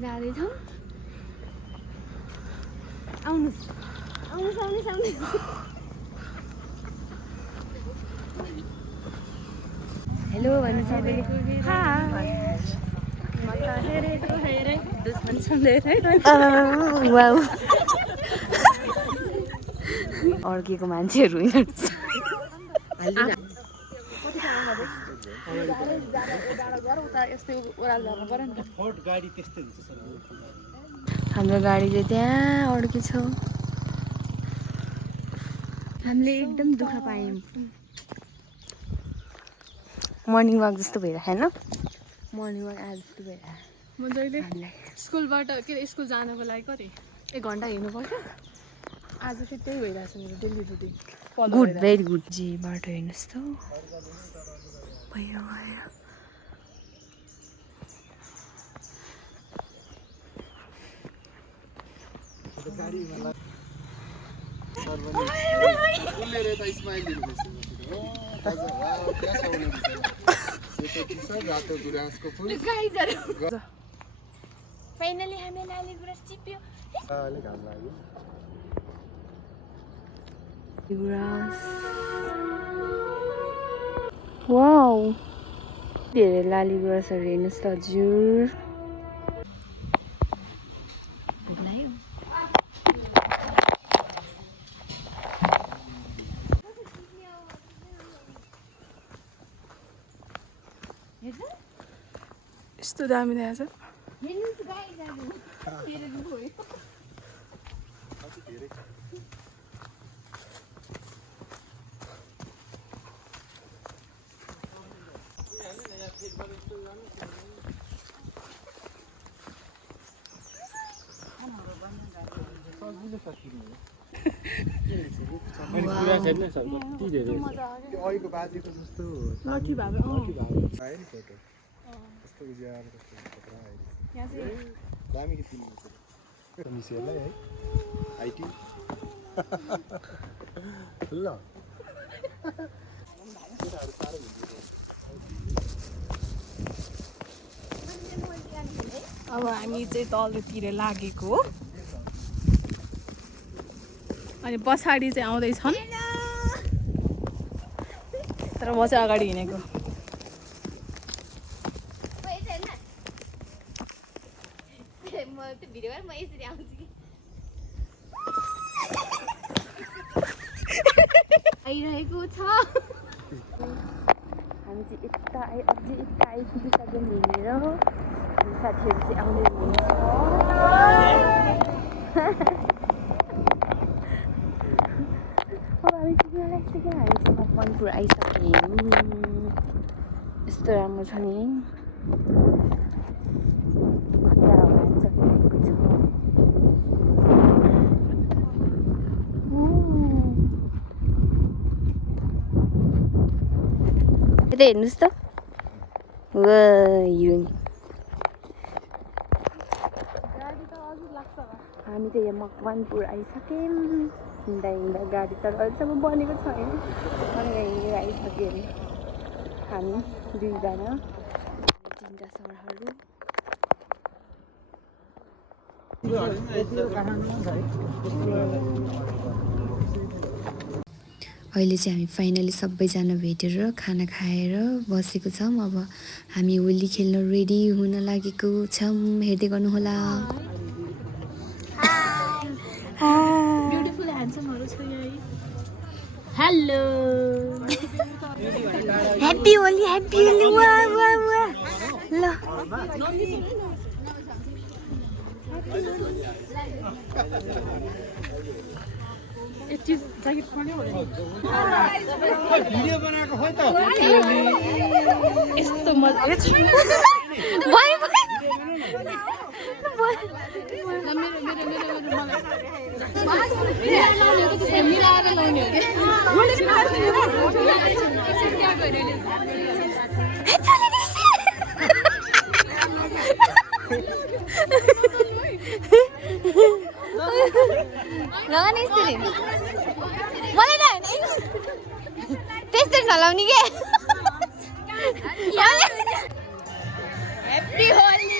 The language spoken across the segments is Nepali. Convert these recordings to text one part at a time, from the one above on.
जाँदैछौँ आउनुहोस् आउनुहोस् आउनुहोस् आउनुहोस् हेलो भन्नु सबैले वाउ अड्केको मान्छेहरू हाम्रो गाडी चाहिँ त्यहाँ अड्केछ हामीले एकदम दुःख पायौँ मर्निङ वाक जस्तो भइरहेको होइन मर्निङ वाक आज जस्तो भइरहेको म जहिले स्कुलबाट के अरे स्कुल जानको लागि कति 1 घन्टा हिँड्नुपर्छ आज चाहिँ त्यही भइरहेछ मेरो daily routine good very good जी बाटो हेर्नुहोस् त भयो फाइनली हामी लालीगुराँस टिप्यो वाउ धेरै लालीगुराँसहरू हेर्नुहोस् त हजुर यस्तो दामी देखाछ लकी भाबे दामी कि तिमी मिसेलाई है आइटी ल अब हामी चाहिँ तलतिर लागेको हो अनि पछाडि चाहिँ आउँदैछन् तर म चाहिँ अगाडि हिँडेको आइरहेको छ हामी चाहिँ यता अझै यता आइपुगिसक्यौँ हिँडेर साथीहरू चाहिँ आउँदै हुनुहुन्छ अब हामी पुग्न लागिसक्यौँ हामी चाहिँ मकवानपुर आइसक्यौँ यस्तो राम्रो छ नि यता हेर्नुहोस् त हिरोइन हामी त यहाँ मकवानपुर आइसक्यौँ हिँड्दा हिँड्दा गाडी तर अहिलेसम्म बनेको छैन अनि यहाँ हिँडेर आइसक्यौँ हामी 2 जना 3टा सरहरू अहिले चाहिँ हामी फाइनली सबैजना भेटेर खाना खाएर बसेको छौँ अब हामी होली खेल्न रेडी हुन लागेको छौँ हेर्दै गर्नुहोला ब्युटिफुल ह्यान्डसमहरु छ यहाँ हेलो ह्याप्पी होली वा वा वा ल यति ज्याकेट पनि हो भिडियो बनाएको खोइ त यस्तो मजा बाइ मिलाएर लाउने लगानी यसरी मलाई त त्यस्तै नलाउने के happy Holi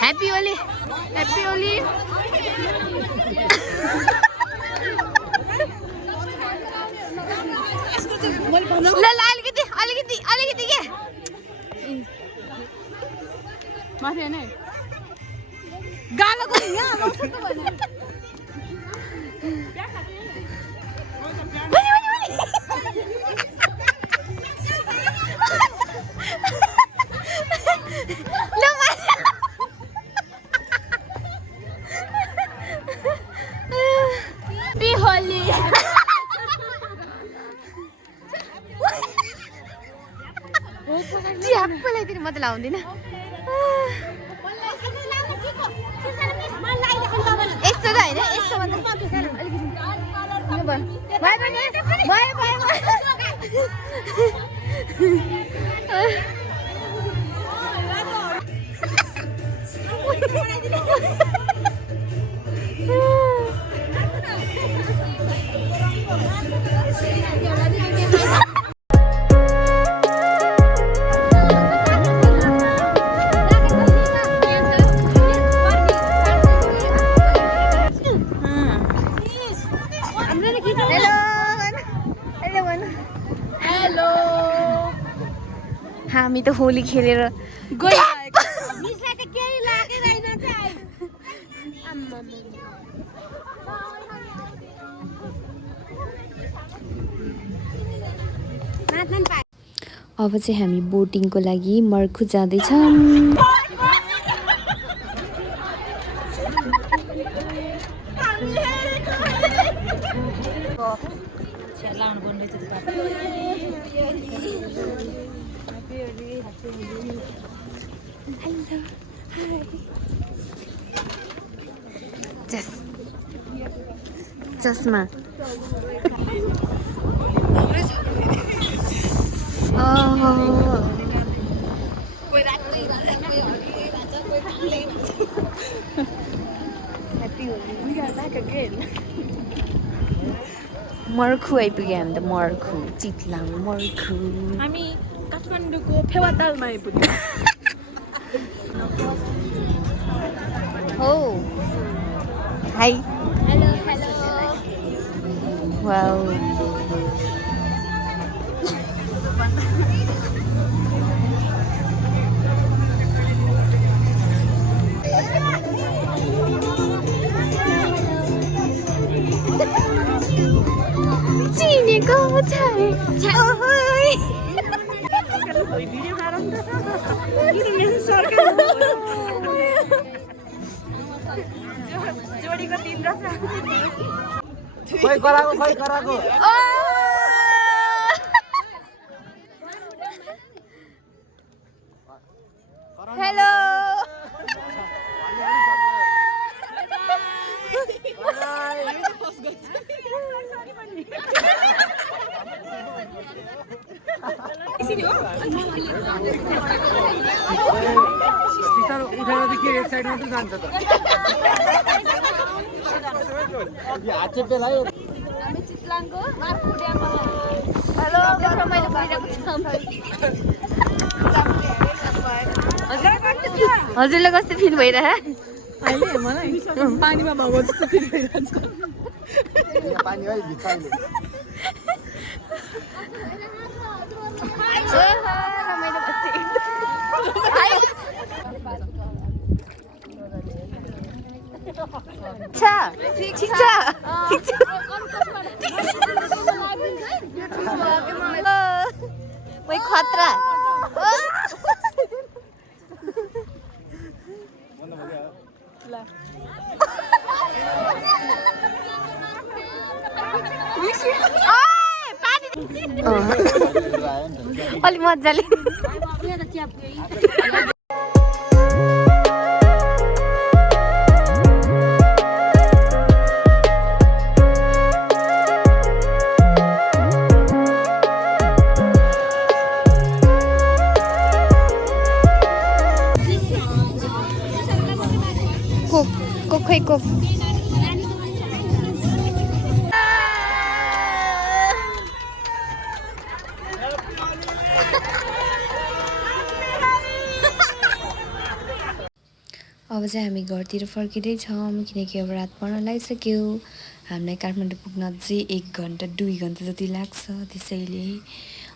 happy Holi happy Holi ल अलिकति अलिकति अलिकति के माथि होइन गालाको यहाँ होली आफूलाई पनि म त लाउँदिनँ यस्तो त होइन यस्तो हामी त होली खेलेर अब चाहिँ हामी बोटिङको लागि मर्खु जाँदैछौँ चस्मा मर्खु आइपुग्यो हामी त मर्खु चितलाङ मर्खु हामी काठमाडौँको फेवातालमा आइपुग्यौँ हो हाई हेलो हेलो वाउ चिनेको छैन जोडीको दिन खोइ कराको हेलो उठाएर के एक साइडमा त जान्छ त हात चाहिँ बेलायो हामी चितलाङको मर्खु ड्याममा हेलो रमाइलो भइरहेको छ हजुरलाई कस्तो फिल भइरह अहिले मलाई पानीमा भएको जस्तो फिल भइरहेछ पानी है भित्ताले रमाइलो भन्छ ठिक छ ओइ खतरा अलि मजाले खोइ को अब चाहिँ हामी घरतिर फर्किँदैछौँ किनकि अब रात पर्न लागिसक्यो। हामीलाई काठमाडौँ पुग्न अझै 1 घन्टा 2 घन्टा जति लाग्छ त्यसैले।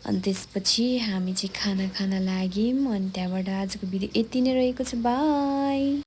अनि त्यसपछि हामी चाहिँ खाना खान लाग्यौँ अनि त्यहाँबाट आजको भिडियो यति नै रहेको छ। बाई।